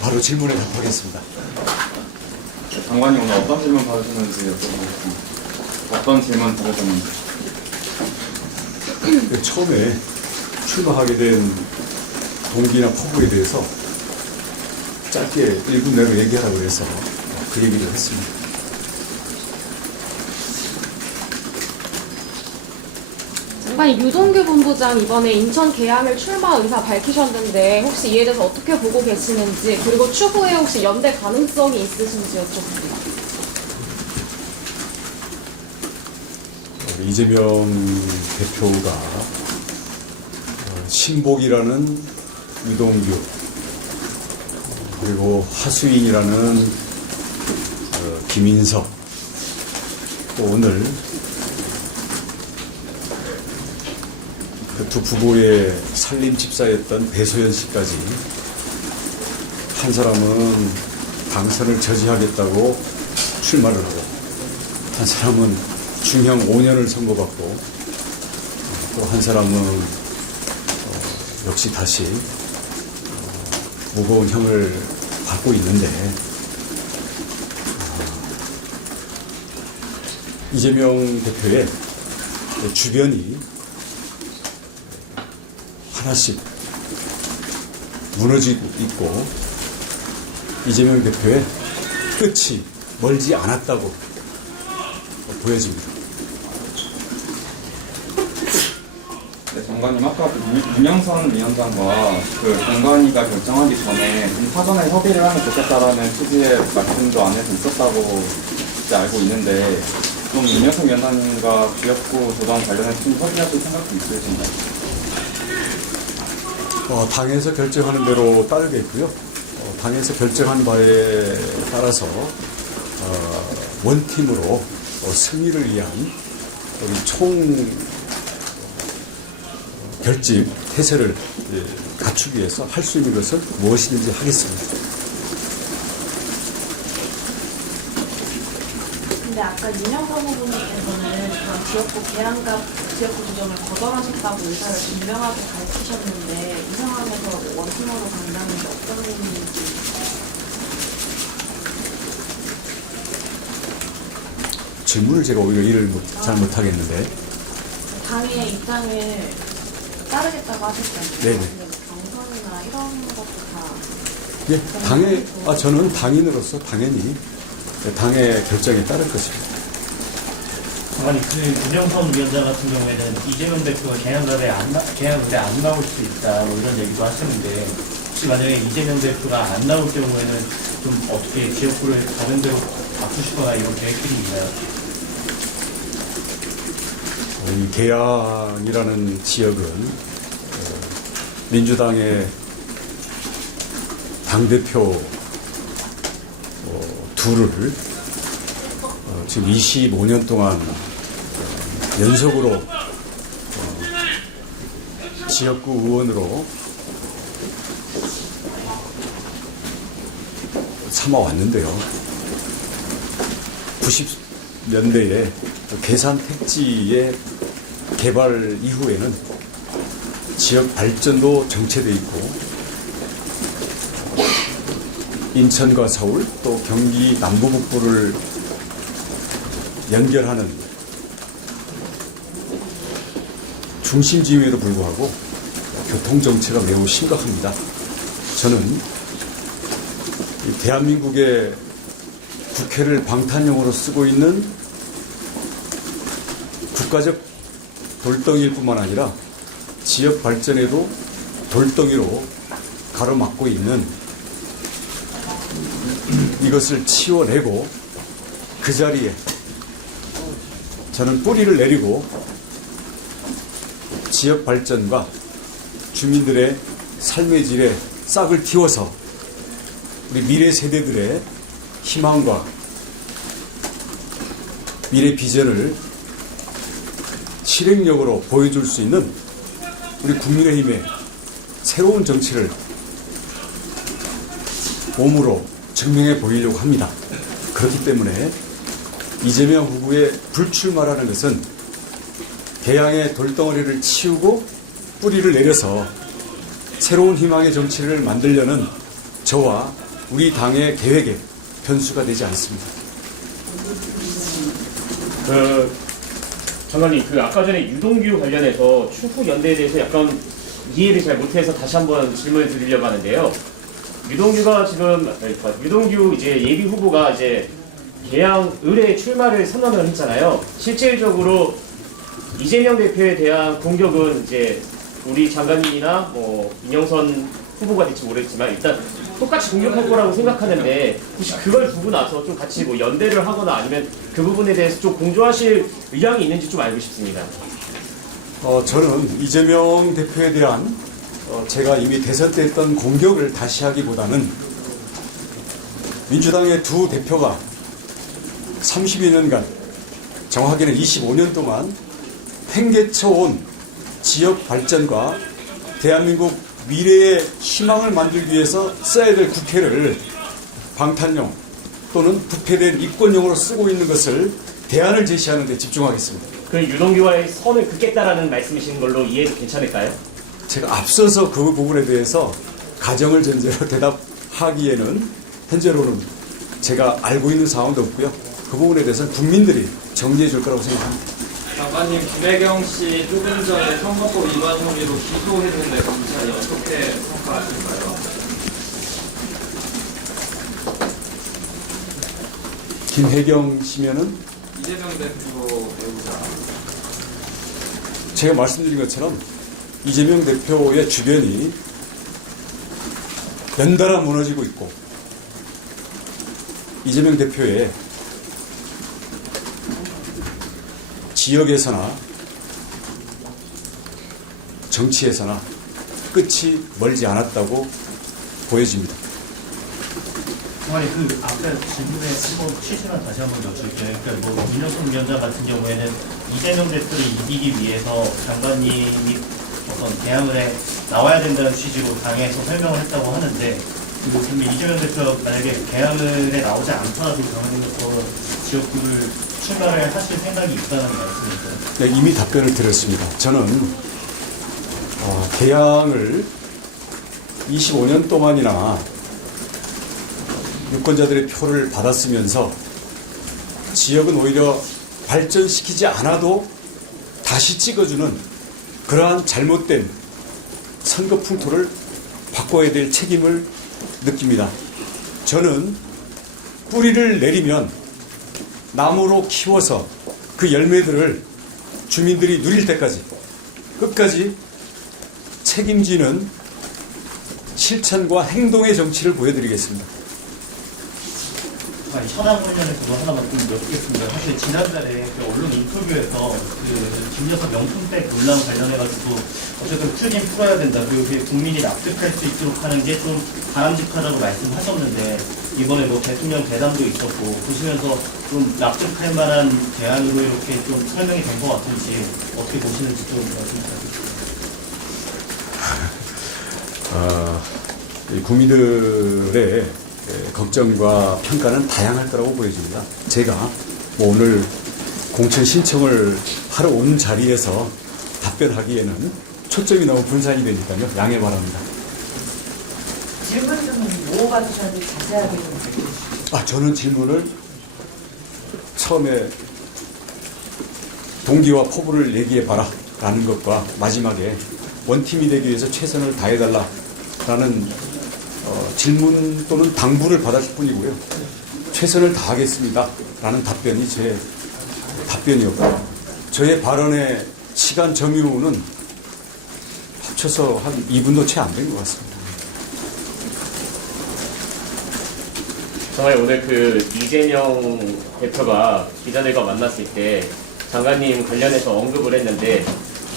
바로 질문에 답하겠습니다. 장관이 오늘 어떤 질문 받으셨는지 여쭤보겠습니다. 어떤 질문 받으셨는지. 처음에 출마하게 된 동기나 포부에 대해서 짧게 1분 내로 얘기하라고 해서 그 얘기를 했습니다. 장관님, 유동규 본부장 이번에 인천 계양을 출마 의사 밝히셨는데 혹시 이에 대해서 어떻게 보고 계시는지, 그리고 추후에 혹시 연대 가능성이 있으신지 여쭤봅니다. 이재명 대표가 신복이라는 유동규, 그리고 하수인이라는 김인석, 또 오늘 그 두 부부의 살림 집사였던 배소연 씨까지 한 사람은 당선을 저지하겠다고 출마를 하고 한 사람은 중형 5년을 선고받고 또 한 사람은 역시 다시 무거운 형을 받고 있는데 이재명 대표의 주변이 하나씩 무너지고 있고 이재명 대표의 끝이 멀지 않았다고 보여집니다. 네, 장관님, 아까 그 윤영선 위원장과 그 공관위가 결정하기 전에 좀 사전에 협의를 하면 좋겠다라는 취지의 말씀도 안에서 있었다고 이제 알고 있는데, 그럼 윤영선 위원장님과 지역구 조정 관련해서 좀 협의하실 생각도 있으신가요? 당에서 결정하는 대로 따르겠고요. 당에서 결정한 바에 따라서 원팀으로 승리를 위한 우리 총 결집 태세를 갖추기 위해서 할 수 있는 것을 무엇이든지 하겠습니다. 근데 아까 윤영선 후보님께서는 그런 지역구 계양과 지역구 조정을 거절하셨다고 의사를 분명하게 밝히셨는데 이 상황에서 원팀으로 간다는 게 어떤 의미인지. 질문을 제가 오히려 이해를 잘 못하겠는데. 당의 입장을 따르겠다고 하셨잖아요. 네네. 근데 경선이나 이런 것도 다. 예, 저는 당인으로서 당연히 당의 결정에 따를 것입니다. 아니, 윤영선 위원장 같은 경우에는 이재명 대표가 개항을에 안 나올 수 있다, 뭐 이런 얘기도 하시는데, 혹시 만약에 이재명 대표가 안 나올 경우에는 좀 어떻게 지역구를 다른 데로 바꾸시거나 이런 계획들이 있나요? 이 계양이라는 지역은 민주당의 당대표 둘을 지금 25년 동안 연속으로 지역구 의원으로 삼아왔는데요. 90년대에 계산 택지의 개발 이후에는 지역 발전도 정체되어 있고 인천과 서울 또 경기 남부북부를 연결하는 중심지임에도 불구하고 교통정체가 매우 심각합니다. 저는 대한민국의 국회를 방탄용으로 쓰고 있는 국가적 돌덩이일 뿐만 아니라 지역 발전에도 돌덩이로 가로막고 있는 이것을 치워내고 그 자리에 저는 뿌리를 내리고 지역 발전과 주민들의 삶의 질에 싹을 틔워서 우리 미래 세대들의 희망과 미래 비전을 실행력으로 보여줄 수 있는 우리 국민의힘의 새로운 정치를 몸으로 증명해 보이려고 합니다. 그렇기 때문에 이재명 후보의 불출마라는 것은 개항의 돌덩어리를 치우고 뿌리를 내려서 새로운 희망의 정치를 만들려는 저와 우리 당의 계획에 변수가 되지 않습니다. 장관님, 아까 전에 유동규 관련해서 추후 연대에 대해서 약간 이해를 잘 못해서 다시 한번 질문을 드리려고 하는데요. 유동규 이제 예비 후보가 이제 개항 의뢰 출마를 선언을 했잖아요. 실질적으로 이재명 대표에 대한 공격은 이제 우리 장관님이나 뭐 민영선 후보가 될지 모르겠지만 일단 똑같이 공격할 거라고 생각하는데 혹시 그걸 두고 나서 좀 같이 뭐 연대를 하거나 아니면 그 부분에 대해서 좀 공조하실 의향이 있는지 좀 알고 싶습니다. 저는 이재명 대표에 대한 제가 이미 대선 때 했던 공격을 다시 하기보다는 민주당의 두 대표가 30여 년간, 정확하게는 25년 동안 팽개쳐온 지역 발전과 대한민국 미래의 희망을 만들기 위해서 써야 될 국회를 방탄용 또는 부패된 이권용으로 쓰고 있는 것을 대안을 제시하는 데 집중하겠습니다. 그 유동규와의 선을 긋겠다라는 말씀이신 걸로 이해도 괜찮을까요? 제가 앞서서 그 부분에 대해서 가정을 전제로 대답하기에는 현재로는 제가 알고 있는 상황도 없고요. 그 부분에 대해서는 국민들이 정리해 줄 거라고 생각합니다. 장관님, 김혜경 씨 조금 전에 선거법 위반 혐의로 기소했는데 검찰이 어떻게 평가하실까요? 김혜경 씨면은 이재명 대표 배우자. 제가 말씀드린 것처럼 이재명 대표의 주변이 연달아 무너지고 있고 이재명 대표의 지역에서나 정치에서나 끝이 멀지 않았다고 보여집니다. 아니 아까 질문에 한번 취지만 다시 한번 여쭐게요. 그러니까 뭐 민영선 위원장 같은 경우에는 이재명 대표를 이기기 위해서 장관님이 어떤 개항을 나와야 된다는 취지로 당에서 설명을 했다고 하는데 그러면 이재명 대표가 만약에 개항을 나오지 않더라도 장관님께서 지역구를 출마를 하실 생각이 있다는 말씀이세요? 네, 이미 답변을 드렸습니다. 저는 개항을 25년 동안이나 유권자들의 표를 받았으면서 지역은 오히려 발전시키지 않아도 다시 찍어주는 그러한 잘못된 선거 풍토를 바꿔야 될 책임을 느낍니다. 저는 뿌리를 내리면 나무로 키워서 그 열매들을 주민들이 누릴 때까지 끝까지 책임지는 실천과 행동의 정치를 보여드리겠습니다. 현황 관련해서도 하나만 좀 여쭙겠습니다. 사실 지난달에 그 언론 인터뷰에서 그 김여사 명품백 논란 관련해가지고 어쨌든 풀긴 풀어야 된다. 그리고 그게 국민이 납득할 수 있도록 하는 게 좀 바람직하다고 말씀하셨는데 이번에 뭐 대통령 대담도 있었고 보시면서 좀 납득할 만한 대안으로 이렇게 좀 설명이 된 것 같은지 어떻게 보시는지 좀 말씀 부탁드립니다. 국민들의 걱정과 평가는 다양할 거라고 보여집니다. 제가 뭐 오늘 공천 신청을 하러 온 자리에서 답변하기에는 초점이 너무 분산이 되니까요. 양해 바랍니다. 질문 좀 받으셔도 자세하게 좀 해주시죠. 저는 질문을 처음에 동기와 포부를 얘기해봐라 라는 것과 마지막에 원팀이 되기 위해서 최선을 다해달라 라는 질문 또는 당부를 받았을 뿐이고요. 최선을 다하겠습니다 라는 답변이 제 답변이었고 저의 발언의 시간 점유는 합쳐서 한 2분도 채 안 된 것 같습니다. 정말 오늘 그 이재명 대표가 기자들과 만났을 때 장관님 관련해서 언급을 했는데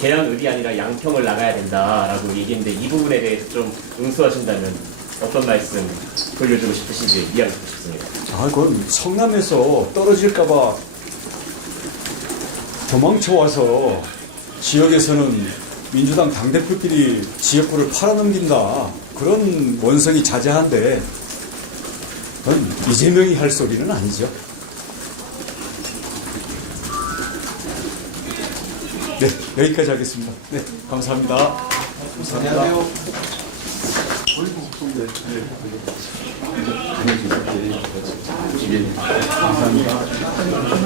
개항 을이 아니라 양평을 나가야 된다라고 얘기했는데 이 부분에 대해서 좀 응수하신다면 어떤 말씀 돌려주고 싶으신지 이야기 듣고 싶습니다. 그건 성남에서 떨어질까봐 도망쳐와서 지역에서는 민주당 당대표끼리 지역구를 팔아넘긴다. 그런 원성이 자자한데 그건 이재명이 할 소리는 아니죠. 네, 여기까지 하겠습니다. 네, 감사합니다. 안녕하세요. 감사합니다.